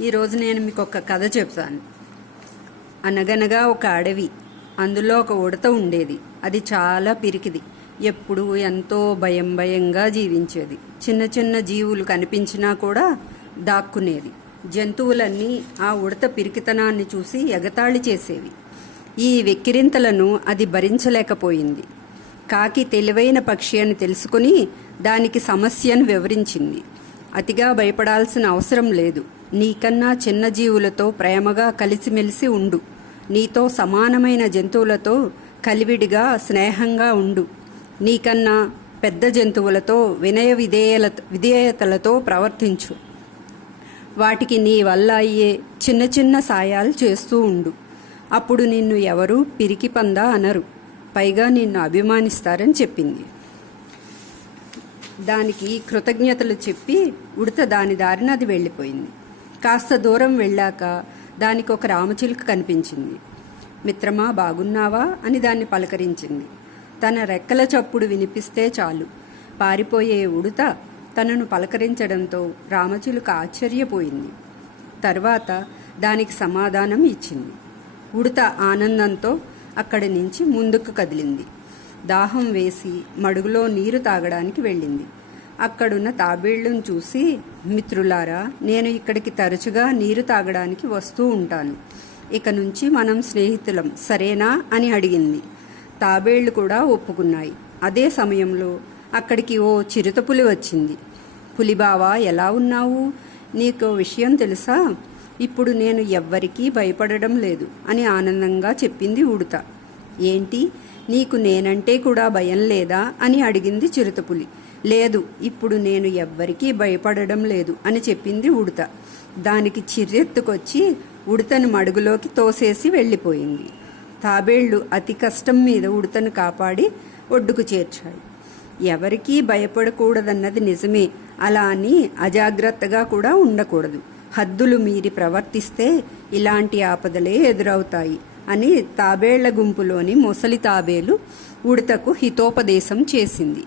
ఈరోజు నేను మీకు ఒక కథ చెప్తాను. అనగనగా ఒక అడవి అందులో ఒక ఉడత ఉండేది. అది చాలా పిరికిది. ఎప్పుడు ఎంతో భయం భయంగా జీవించేది. చిన్న చిన్న జీవులు కనిపించినా కూడా దాక్కునేది. జంతువులన్నీ ఆ ఉడత పిరికితనాన్ని చూసి ఎగతాళి చేసేవి. ఈ వెక్కిరింతలను అది భరించలేకపోయింది. కాకి తెలివైన పక్షి అని తెలుసుకుని దానికి సమస్యను వివరించింది. అతిగా భయపడాల్సిన అవసరం లేదు. నీకన్నా చిన్న జీవులతో ప్రేమగా కలిసిమెలిసి ఉండు. నీతో సమానమైన జంతువులతో కలివిడిగా స్నేహంగా ఉండు. నీకన్నా పెద్ద జంతువులతో వినయ విధేయల విధేయతలతో ప్రవర్తించు. వాటికి నీ వల్ల అయ్యే చిన్న చిన్న సాయాలు చేస్తూ ఉండు. అప్పుడు నిన్ను ఎవరూ పిరికి పందా అనరు. పైగా నిన్ను అభిమానిస్తారని చెప్పింది. దానికి కృతజ్ఞతలు చెప్పి ఉడత దాని దారిన అది వెళ్ళిపోయింది. కాస్త దూరం వెళ్ళాక దానికి ఒక రామచిలుక కనిపించింది. మిత్రమా బాగున్నావా? అని దాన్ని పలకరించింది. తన రెక్కల చప్పుడు వినిపిస్తే చాలు. పారిపోయే ఉడత తనను పలకరించడంతో రామచిలుక ఆశ్చర్యపోయింది. తర్వాత దానికి సమాధానం ఇచ్చింది. ఉడత ఆనందంతో అక్కడి నుంచి ముందుకు కదిలింది. దాహం వేసి మడుగులో నీరు తాగడానికి వెళ్ళింది. అక్కడున్న తాబేళ్ళను చూసి మిత్రులారా నేను ఇక్కడికి తరచుగా నీరు తాగడానికి వస్తూ ఉంటాను. ఇక నుంచి మనం స్నేహితులం సరేనా? అని అడిగింది. తాబేళ్ళు కూడా ఒప్పుకున్నాయి. అదే సమయంలో అక్కడికి ఓ చిరుతపులి వచ్చింది. పులిబావా ఎలా ఉన్నావు? నీకు విషయం తెలుసా? ఇప్పుడు నేను ఎవ్వరికీ భయపడడం లేదు అని ఆనందంగా చెప్పింది ఉడత. ఏంటి? నీకు నేనంటే కూడా భయం లేదా? అని అడిగింది చిరుతపులి. లేదు ఇప్పుడు నేను ఎవ్వరికీ భయపడడం లేదు అని చెప్పింది ఉడత. దానికి చిర్రెత్తుకొచ్చి ఉడతను మడుగులోకి తోసేసి వెళ్ళిపోయింది. తాబేళ్ళు అతి కష్టం మీద ఉడతను కాపాడి ఒడ్డుకు చేర్చాయి. ఎవరికీ భయపడకూడదన్నది నిజమే. అలా అని అజాగ్రత్తగా కూడా ఉండకూడదు. హద్దులు మీరి ప్రవర్తిస్తే ఇలాంటి ఆపదలే ఎదురవుతాయి. అని తాబేళ్ళ గుంపులోని మొసలి తాబేలు ఉడతకు హితోపదేశం చేసింది.